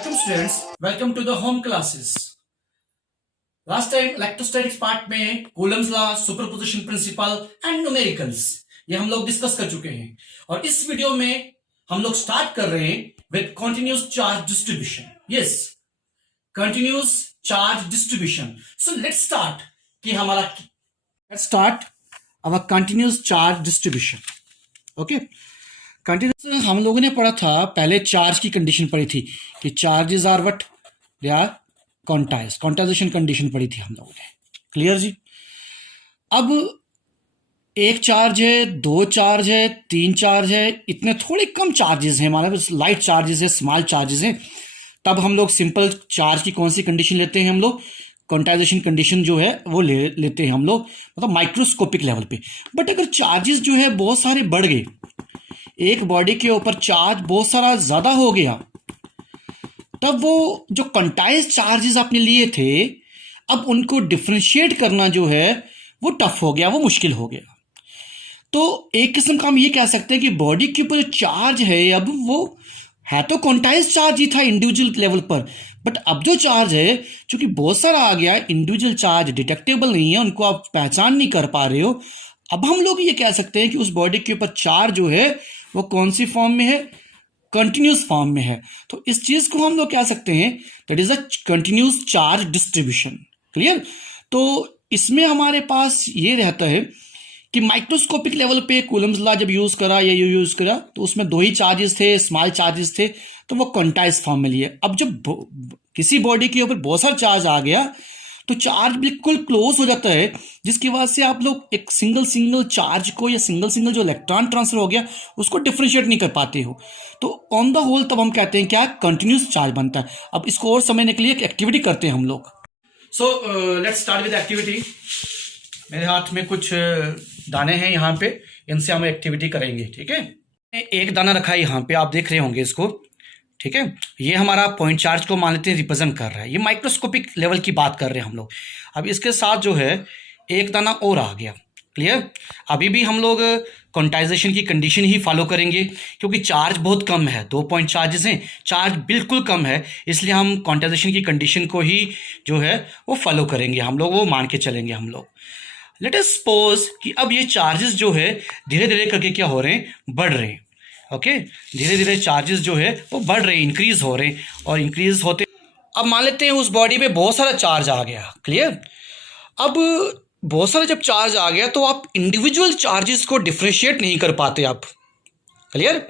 Welcome students, welcome to the home classes. Last time electrostatics part में Coulomb's law, superposition principle and numericals ये हम लोग discuss कर चुके हैं और इस वीडियो में हम लोग स्टार्ट कर रहे हैं with continuous charge distribution. Yes, continuous charge distribution. So let's start our continuous charge distribution. Okay, continuous हम लोगों ने पढ़ा था, पहले चार्ज की कंडीशन पढ़ी थी कि charges are what, they are quantisation condition पढ़ी थी हम लोगों ने. क्लियर जी. अब एक चार्ज है, दो चार्ज है, तीन चार्ज है, इतने थोड़े कम चार्जेस हैं हमारे पास, लाइट चार्जेस है, स्मॉल चार्जेस हैं. तब हम लोग सिंपल चार्ज की कौन सी कंडीशन लेते हैं, हम लोग क्वांटाइजेशन कंडीशन जो है वो लेते हैं हम लोग, मतलब माइक्रोस्कोपिक लेवल पे. बट अगर चार्जेस जो है बहुत सारे बढ़ गए, एक बॉडी के ऊपर चार्ज बहुत सारा ज्यादा हो गया, तब वो जो क्वांटाइज चार्जेस आपने लिए थे, अब उनको डिफरेंशिएट करना जो है वो टफ हो गया, वो मुश्किल हो गया. तो एक किस्म का हम ये कह सकते हैं कि बॉडी के ऊपर जो चार्ज है, अब वो है तो क्वांटाइज चार्ज ही था इंडिविजुअल लेवल पर, बट अब जो चार्ज है चूंकि बहुत सारा आ गया, इंडिविजुअल चार्ज डिटेक्टेबल नहीं है, उनको आप पहचान नहीं कर पा रहे हो. अब हम लोग ये कह सकते हैं कि उस बॉडी के ऊपर चार्ज जो है वो कौन सी फॉर्म में है, कंटिन्यूस फॉर्म में है. तो इस चीज को हम लोग कह सकते हैं that is a continuous charge distribution. Clear. तो इसमें हमारे पास ये रहता है कि माइक्रोस्कोपिक लेवल पे कूलम्स लॉ जब यूज करा या यूज करा तो उसमें दो ही चार्जेस थे, स्मॉल चार्जेस थे, तो वो क्वांटाइज फॉर्म में लिए. अब जब किसी बॉडी के ऊपर बहुत सारा चार्ज आ गया तो चार्ज बिल्कुल क्लोज हो जाता है, जिसकी वजह से आप लोग एक सिंगल चार्ज को या सिंगल जो इलेक्ट्रॉन ट्रांसफर हो गया उसको डिफरेंशिएट नहीं कर पाते हो. तो ऑन द होल तब हम कहते हैं क्या, कंटिन्यूस चार्ज बनता है. अब इसको और समझने के लिए एक एक्टिविटी करते हैं हम लोग. So let's start with activity. मेरे हाथ में कुछ दाने हैं यहाँ पे, इनसे हम एक्टिविटी करेंगे. ठीक है, एक दाना रखा है यहाँ पे, आप देख रहे होंगे इसको. ठीक है, ये हमारा पॉइंट चार्ज को मान लेते हैं रिप्रेजेंट कर रहा है. ये माइक्रोस्कोपिक लेवल की बात कर रहे हैं हम लोग. अब इसके साथ जो है एक दाना और आ गया. क्लियर. अभी भी हम लोग क्वांटाइजेशन की कंडीशन ही फॉलो करेंगे क्योंकि चार्ज बहुत कम है, 2 पॉइंट चार्जेस हैं, चार्ज बिल्कुल कम है, इसलिए हम क्वांटाइजेशन की कंडीशन को ही जो है वो फॉलो करेंगे हम लोग, वो मान के चलेंगे हम लोग. लेट अस सपोज कि अब ये चार्जेस जो है धीरे धीरे करके क्या हो रहे हैं, बढ़ रहे हैं. ओके, धीरे धीरे चार्जेस जो है वो बढ़ रहे हैं, इंक्रीज हो रहे हैं, और इंक्रीज होते, अब मान लेते हैं उस बॉडी पे बहुत सारा चार्ज आ गया. क्लियर. अब बहुत सारा जब चार्ज आ गया तो आप इंडिविजुअल चार्जेस को डिफरेंशिएट नहीं कर पाते आप. क्लियर.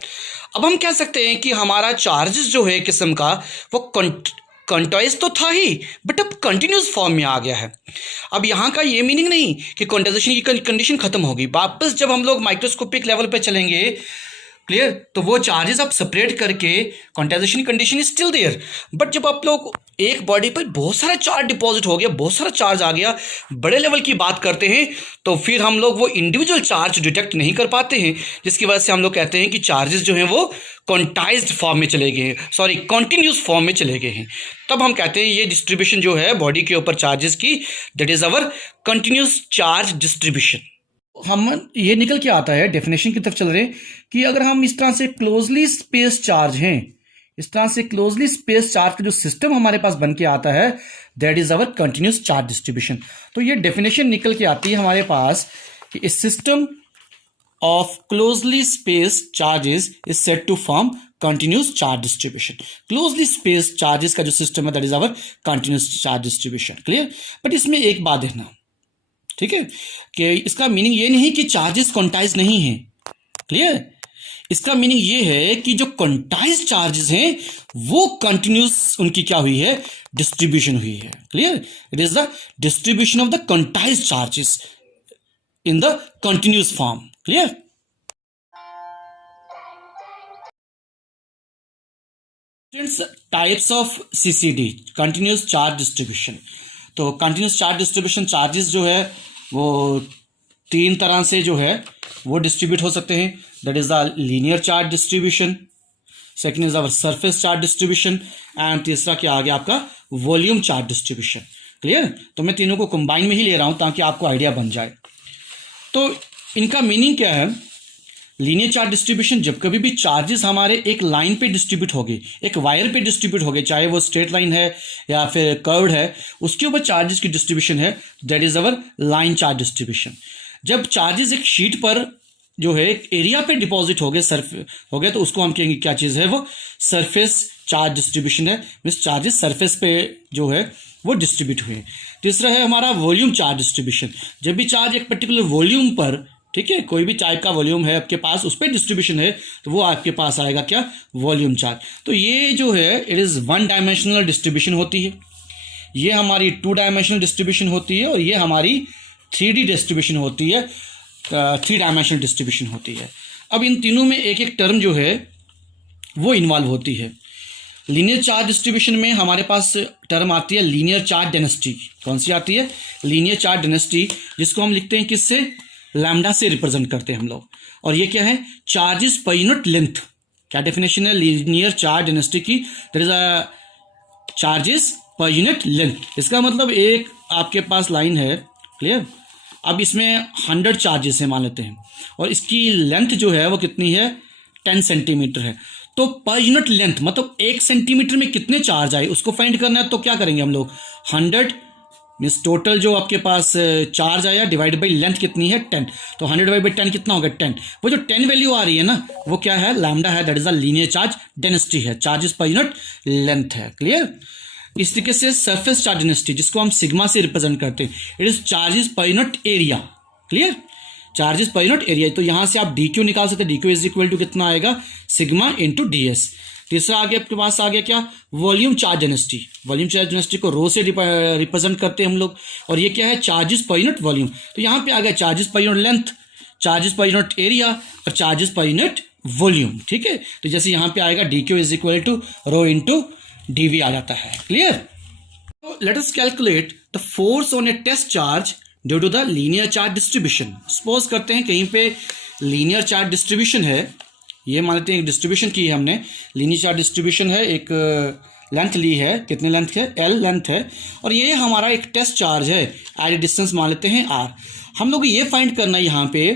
अब हम कह सकते हैं कि हमारा चार्जेस जो है किस्म का वो क्वांटाइज तो था ही, बट अब कंटिन्यूस फॉर्म में आ गया है. अब यहाँ का ये मीनिंग नहीं कि क्वांटाइजेशन की कंडीशन खत्म होगी. वापस जब हम लोग माइक्रोस्कोपिक लेवल पे चलेंगे, क्लियर, तो वो चार्जेस आप सेपरेट करके quantisation condition is still there. But जब आप लोग एक बॉडी पर बहुत सारा चार्ज डिपॉजिट हो गया, बहुत सारा चार्ज आ गया, बड़े लेवल की बात करते हैं, तो फिर हम लोग वो इंडिविजुअल चार्ज डिटेक्ट नहीं कर पाते हैं, जिसकी वजह से हम लोग कहते हैं कि चार्जेस जो हैं वो क्वांटाइज्ड फॉर्म में चले गए हैं, सॉरी कंटिन्यूस फॉर्म में चले गए हैं. तब हम कहते हैं ये डिस्ट्रीब्यूशन जो है बॉडी के ऊपर चार्जेस की, that is our continuous charge distribution. हम ये निकल के आता है, डेफिनेशन की तरफ चल रहे हैं कि अगर हम इस तरह से क्लोजली स्पेस चार्ज हैं, इस तरह से क्लोजली स्पेस चार्ज का जो सिस्टम हमारे पास बन के आता है, that is our continuous charge distribution. तो ये डेफिनेशन निकल के आती है हमारे पास कि इस system of closely space charges is said to form continuous charge distribution. Closely space charges का जो सिस्टम है that is our continuous charge distribution. Clear. But इसमें एक बात देखना, ठीक है, कि इसका मीनिंग ये नहीं कि चार्जेस क्वांटाइज नहीं है. क्लियर. इसका मीनिंग ये है कि जो क्वांटाइज चार्जेस हैं वो कंटिन्यूस उनकी क्या हुई है, डिस्ट्रीब्यूशन हुई है. Clear. It is the distribution of the quantize charges in the continuous form. Clear. Types of CCD, continuous charge distribution. तो कंटिन्यूस चार्ज डिस्ट्रीब्यूशन चार्जेस जो है वो तीन तरह से जो है वो डिस्ट्रीब्यूट हो सकते हैं. That is the linear charge distribution, second is our surface charge distribution, and तीसरा क्या आ गया आपका, वॉल्यूम चार्ज डिस्ट्रीब्यूशन. क्लियर. तो मैं तीनों को कंबाइन में ही ले रहा हूं ताकि आपको आइडिया बन जाए. तो इनका मीनिंग क्या है, लीनियर चार्ज डिस्ट्रीब्यूशन, जब कभी भी चार्जेस हमारे एक लाइन पे डिस्ट्रीब्यूट हो गए, एक वायर पे डिस्ट्रीब्यूट हो गए, चाहे वो स्ट्रेट लाइन है या फिर कर्व्ड है, उसके ऊपर चार्जेस की डिस्ट्रीब्यूशन है, that is our line charge distribution. जब चार्जेस एक शीट पर जो है एक एरिया पे डिपॉजिट हो गए, सर्फ हो गए, तो उसको हम कहेंगे क्या चीज है, वो सरफेस चार्ज डिस्ट्रीब्यूशन है। मीन्स चार्जेस सरफेस पे जो है वो डिस्ट्रीब्यूट हुए। तीसरा है हमारा वॉल्यूम चार्ज डिस्ट्रीब्यूशन। जब भी चार्ज एक पर्टिकुलर वॉल्यूम पर, ठीक है, कोई भी टाइप का वॉल्यूम है आपके पास, उस पर डिस्ट्रीब्यूशन है, तो वो आपके पास आएगा क्या, वॉल्यूम चार्ज। तो ये जो है it is one dimensional distribution होती है, ये हमारी टू डायमेंशनल डिस्ट्रीब्यूशन होती है, और ये हमारी 3D डिस्ट्रीब्यूशन होती है, 3 डायमेंशनल डिस्ट्रीब्यूशन होती है। अब इन तीनों में एक एक टर्म जो है वो इन्वॉल्व होती है। लीनियर चार्ज डिस्ट्रीब्यूशन में हमारे पास टर्म आती है लीनियर चार्ज डेंसिटी। कौन सी आती है, लीनियर चार्ज डेंसिटी, जिसको हम लिखते हैं किससे, लैम्डा से रिप्रेजेंट करते हैं हम लोग। और ये क्या है, चार्जेस पर यूनिट लेंथ। क्या डेफिनेशन है लीनियर चार्ज डेंसिटी की, that is a charges per unit length. इसका मतलब एक आपके पास लाइन है, क्लियर। अब इसमें 100 चार्जेस है मान लेते हैं, और इसकी लेंथ जो है वो कितनी है, 10 सेंटीमीटर है। तो पर यूनिट लेंथ मतलब 1 सेंटीमीटर में कितने चार्ज आए उसको फाइंड करना है। तो क्या करेंगे हम लोग, 100 मीन्स टोटल जो आपके पास चार्ज आया डिवाइड बाई लेंथ कितनी है, 10। तो 100 डिवाइड बाई 10 कितना होगा, 10। वो जो 10 वैल्यू आ रही है ना, वो क्या है, लैम्डा है, that is the linear charge density है, चार्जेस पर यूनिट लेंथ है, क्लियर। इस तरीके से सरफेस चार्ज डेंसिटी, जिसको हम सिग्मा से रिप्रेजेंट करते हैं, it is charges per unit area, clear, charges per unit area. तो यहां से आप DQ निकाल सकते हैं, DQ इज इक्वल टू कितना आएगा, सिग्मा इंटू DS। तीसरा आगे आपके पास आ गया क्या, volume charge density. Volume charge density को रो से रिप्रेजेंट करते हैं हम लोग, और ये क्या है, चार्जेस पर यूनिट वॉल्यूम। तो यहाँ पे आ गया charges per unit length, charges per unit area और चार्जेस पर यूनिट वॉल्यूम, ठीक है। तो जैसे यहाँ पे आएगा DQ is equal to rho into DV आ जाता है, clear. Let us calculate the force on a test charge due to the linear charge distribution. Suppose करते हैं कहीं पे लीनियर चार्ज डिस्ट्रीब्यूशन है, ये मान लेते हैं एक डिस्ट्रीब्यूशन की है हमने, लीनियर चार्ज डिस्ट्रीब्यूशन है, एक लेंथ ली है, कितने लेंथ है, L लेंथ है, और ये हमारा एक टेस्ट चार्ज है, एट डिस्टेंस मान लेते हैं R। हम लोग ये फाइंड करना है यहाँ पे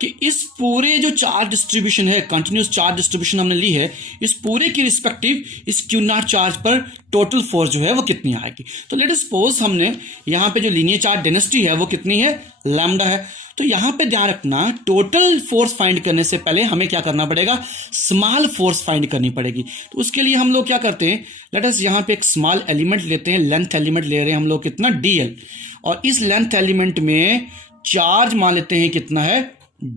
कि इस पूरे जो चार्ज डिस्ट्रीब्यूशन है, कंटिन्यूस चार्ज डिस्ट्रीब्यूशन हमने ली है, इस पूरे के रिस्पेक्टिव इस Q0 चार्ज पर टोटल फोर्स जो है वो कितनी आएगी। तो लेट अस सपोज हमने यहाँ पे जो लीनियर चार्ज डेंसिटी है वो कितनी है, लैम्डा है। तो यहाँ पे ध्यान रखना, टोटल फोर्स फाइंड करने से पहले हमें क्या करना पड़ेगा, स्मॉल फोर्स फाइंड करनी पड़ेगी। तो उसके लिए हम लोग क्या करते हैं, लेट अस यहाँ पे एक स्मॉल एलिमेंट लेते हैं, लेंथ एलिमेंट ले रहे हैं हम लोग कितना, DL, और इस लेंथ एलिमेंट में चार्ज मान लेते हैं कितना है,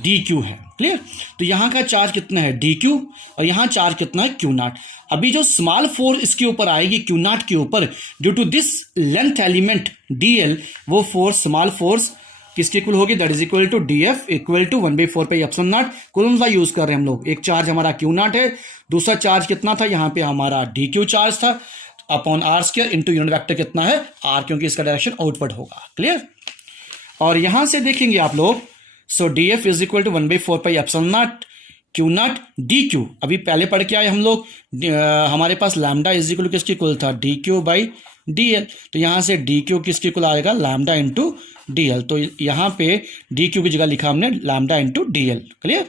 DQ है, क्लियर। तो यहाँ का चार्ज कितना है, DQ, और यहाँ चार्ज कितना है, Q0। अभी जो स्मॉल फोर्स इसके ऊपर आएगी Q0 के ऊपर, due to this length element DL, वो फोर्स स्मॉल फोर्स किसके इक्वल होगी, that is equal to DF equal to 1/4 pi epsilon naught. Coulomb का यूज कर रहे हैं हम लोग। एक चार्ज हमारा Q0 है, दूसरा चार्ज कितना था, यहाँ पे हमारा DQ चार्ज था, upon R² into unit vector कितना है, R, क्योंकि इसका डायरेक्शन आउटवर्ड होगा, क्लियर। और यहां से देखेंगे आप लोग, so DF is equal to 1/4 pi epsilon naught Q0 DQ। अभी पहले पढ़ के आए हम लोग, हमारे पास लैम्डा इज इक्वल किसके इक्वल था, DQ बाई DL। तो यहां से DQ किसके इक्वल आएगा, लैम्डा इंटू DL। तो यहाँ पे DQ की जगह लिखा हमने लैम्डा इंटू DL, क्लियर।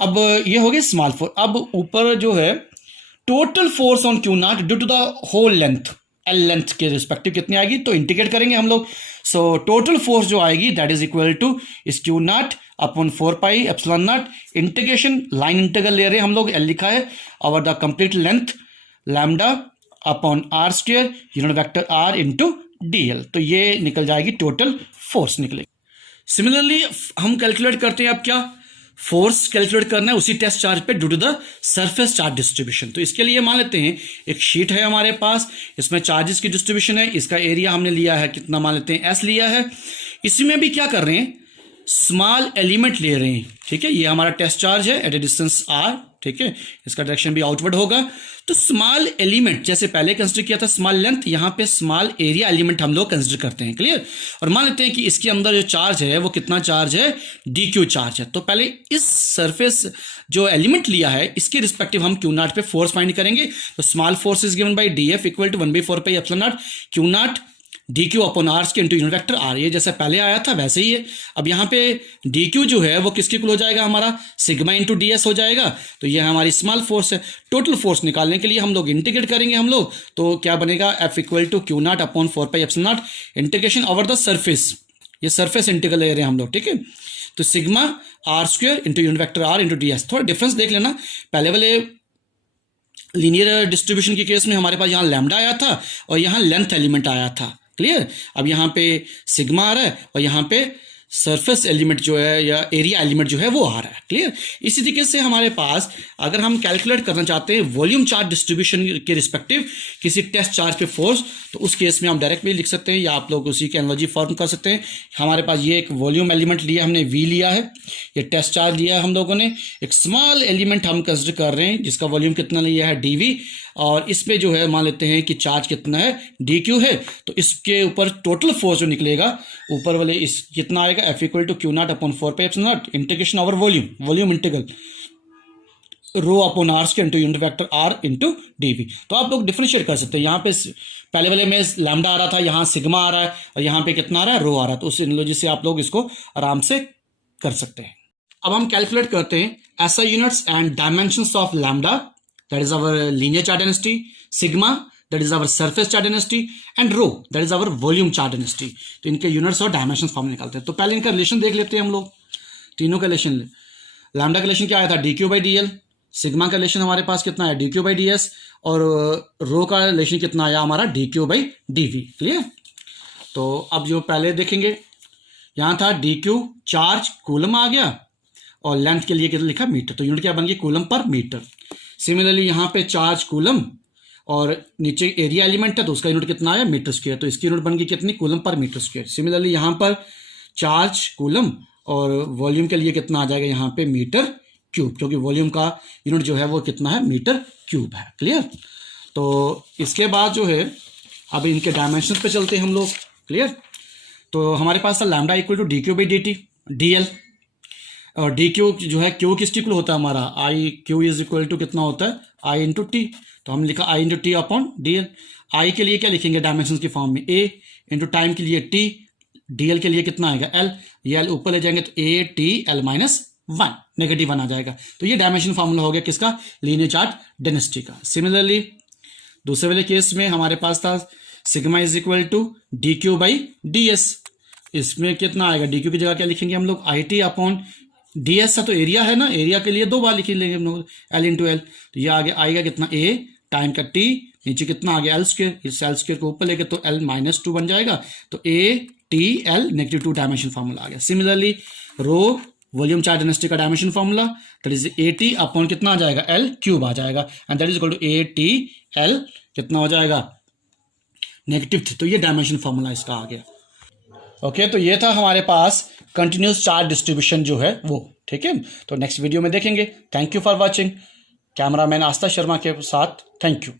अब ये हो गया स्मॉल फोर्स। अब ऊपर जो है total force on Q0 due to the whole length, L length के रिस्पेक्टिव कितनी आएगी, तो इंटीग्रेट करेंगे हम लोग। सो टोटल फोर्स जो आएगी दैट इज इक्वल टू इस Q0 upon 4 pi epsilon naught, integration line integral ले रहे हैं हम लोग, L लिखा है, और the complete length lambda upon R² unit vector R into DL। तो ये निकल जाएगी टोटल फोर्स निकलेगी। सिमिलरली हम कैलकुलेट करते हैं अब क्या, फोर्स कैलकुलेट करना है उसी टेस्ट चार्ज पे due to the surface charge distribution. तो इसके लिए मान लेते हैं एक शीट है हमारे पास, इसमें चार्जेस की डिस्ट्रीब्यूशन है, इसका एरिया हमने लिया है कितना, मान लेते हैं S लिया है। इसी में भी क्या कर रहे हैं, स्मॉल एलिमेंट ले रहे हैं, ठीक है। ये हमारा टेस्ट चार्ज है एट ए डिस्टेंस R, ठीक है, इसका डायरेक्शन भी आउटवर्ड होगा। तो स्मॉल एलिमेंट जैसे पहले कंसिडर किया था स्मॉल लेंथ, यहाँ पे स्मॉल एरिया एलिमेंट हम लोग कंसिडर करते हैं, क्लियर। और मान लेते हैं कि इसके अंदर जो चार्ज है वो कितना चार्ज है, DQ चार्ज है। तो पहले इस सरफेस जो एलिमेंट लिया है इसके रिस्पेक्टिव हम Q0 पे फोर्स फाइंड करेंगे। तो small force is given by DF equal to 1/4 pi epsilon naught Q0 D Q upon R square into unit vector R, ये जैसे पहले आया था वैसे ही है। अब यहाँ पे डी क्यू जो है वो किसके इक्वल हो जाएगा, हमारा सिग्मा इंटू डी एस हो जाएगा। तो ये हमारी स्मॉल फोर्स है। टोटल फोर्स निकालने के लिए हम लोग इंटीग्रेट करेंगे हम लोग, तो क्या बनेगा, F equal to Q naught upon 4 pi epsilon naught integration over the surface, ये सरफेस इंटीग्रल ले रहे हैं हम लोग, ठीक है। तो sigma R square into unit vector R into D S. थोड़ा डिफरेंस देख लेना, पहले वाले लीनियर डिस्ट्रीब्यूशन के केस में हमारे पास यहाँ लैम्डा आया था और यहाँ लेंथ एलिमेंट आया था, क्लियर। अब यहाँ पे सिग्मा आ रहा है और यहाँ पे सरफेस एलिमेंट जो है या एरिया एलिमेंट जो है वो आ रहा है, क्लियर। इसी तरीके से हमारे पास अगर हम कैलकुलेट करना चाहते हैं वॉल्यूम चार्ज डिस्ट्रीब्यूशन के रिस्पेक्टिव किसी टेस्ट चार्ज पे फोर्स, तो उस केस में हम डायरेक्ट भी लिख सकते हैं या आप लोग उसी के एनालॉजी फॉर्म कर सकते हैं। हमारे पास ये एक वॉल्यूम एलिमेंट लिया, हमने वी लिया है, ये टेस्ट चार्ज लिया है हम लोगों ने, एक स्मॉल एलिमेंट हम कंसिडर कर रहे हैं जिसका वॉल्यूम कितना लिया है डी, और इस पे जो है मान लेते हैं कि चार्ज कितना है डी क्यू है। तो इसके ऊपर टोटल फोर्स जो निकलेगा ऊपर वाले इस कितना आएगा, F equal to Q naught upon 4 pi epsilon naught integration over volume integral rho upon R square into unit vector R into DV. तो आप लोग डिफरेंशिएट कर सकते हैं, यहाँ पे पहले वाले में लैम्डा आ रहा था, यहाँ सिग्मा आ रहा है और यहाँ पे कितना आ रहा है, रो आ रहा है। तो उस एनालॉजी से आप लोग इसको आराम से कर सकते हैं। अब हम कैलकुलेट करते हैं SI units and dimensions of lambda, that is our linear charge density, sigma that is our surface charge density and rho that is our volume charge density। तो इनके यूनिट्स और डायमेंशंस फॉर्म निकालते हैं। तो पहले इनका रिलेशन देख लेते हैं हम लोग, तीनों का रिलेशन। लैम्डा का रिलेशन क्या आया था, D Q by D L. Sigma का रिलेशन हमारे पास कितना है, D Q by D S. और रो का रिलेशन कितना आया हमारा, D Q by D V, clear. तो अब जो पहले देखेंगे, यहाँ था डी क्यू चार्ज कूलम आ गया और लेंथ के लिए कितना लिखा, मीटर। तो यूनिट क्या बन गई, कूलम पर मीटर। सिमिलरली यहाँ पे चार्ज कूलम और नीचे एरिया एलिमेंट है तो उसका यूनिट कितना आया, मीटर स्क्वायर। तो इसकी यूनिट बन गई कितनी, coulomb per metre square. Similarly यहाँ पर चार्ज कूलम और वॉल्यूम के लिए कितना आ जाएगा यहाँ पे, मीटर क्यूब, क्योंकि वॉल्यूम का यूनिट जो है वो कितना है, मीटर क्यूब है, क्लियर। तो इसके बाद जो है अब इनके डायमेंशन पे चलते हैं हम लोग, क्लियर। तो हमारे पास था lambda equal to D Q by d t d l, और डी क्यू जो है क्यू किस इक्वल होता है हमारा, I q is equal to कितना होता है, आई इंटू टी। तो हम लिखा I into t upon d l. I के लिए क्या लिखेंगे डायमेंशन की फॉर्म में, ए इंटू टाइम के लिए टी, डी एल के लिए कितना आएगा एल, ये एल ऊपर ले जाएंगे तो A T L minus 1, negative 1 आ जाएगा। तो ये डायमेंशन फॉर्मूला हो गया किसका, लीनियर चार्ज डेंसिटी का। सिमिलरली दूसरे वाले केस में हमारे पास था sigma is equal to D Q by D S. इसमें कितना आएगा, डी क्यू की जगह क्या लिखेंगे हम लोग, I T upon D S. तो एरिया है ना, एरिया के लिए 2 बार लिख लेंगे हम लोग, एल इंटू एल। तो ये आगे आएगा कितना, ए टाइम का टी, नीचे कितना आ गया एल स्क्वायर, इस एल स्क्वायर को ऊपर लेके तो एल माइनस 2 बन जाएगा। तो A T L negative 2 dimension formula आ गया। Similarly rho volume charge density का dimension formula that is A T upon कितना आ जाएगा, एल क्यूब आ जाएगा, and that is equal to A T L कितना हो जाएगा, -3। तो ये डायमेंशन फॉर्मूला इसका आ गया। ओके, तो ये था हमारे पास कंटिन्यूस चार्ज डिस्ट्रीब्यूशन जो है वो, ठीक है। तो नेक्स्ट वीडियो में देखेंगे। Thank you for watching. Cameraman Aastha Sharma के साथ, थैंक यू।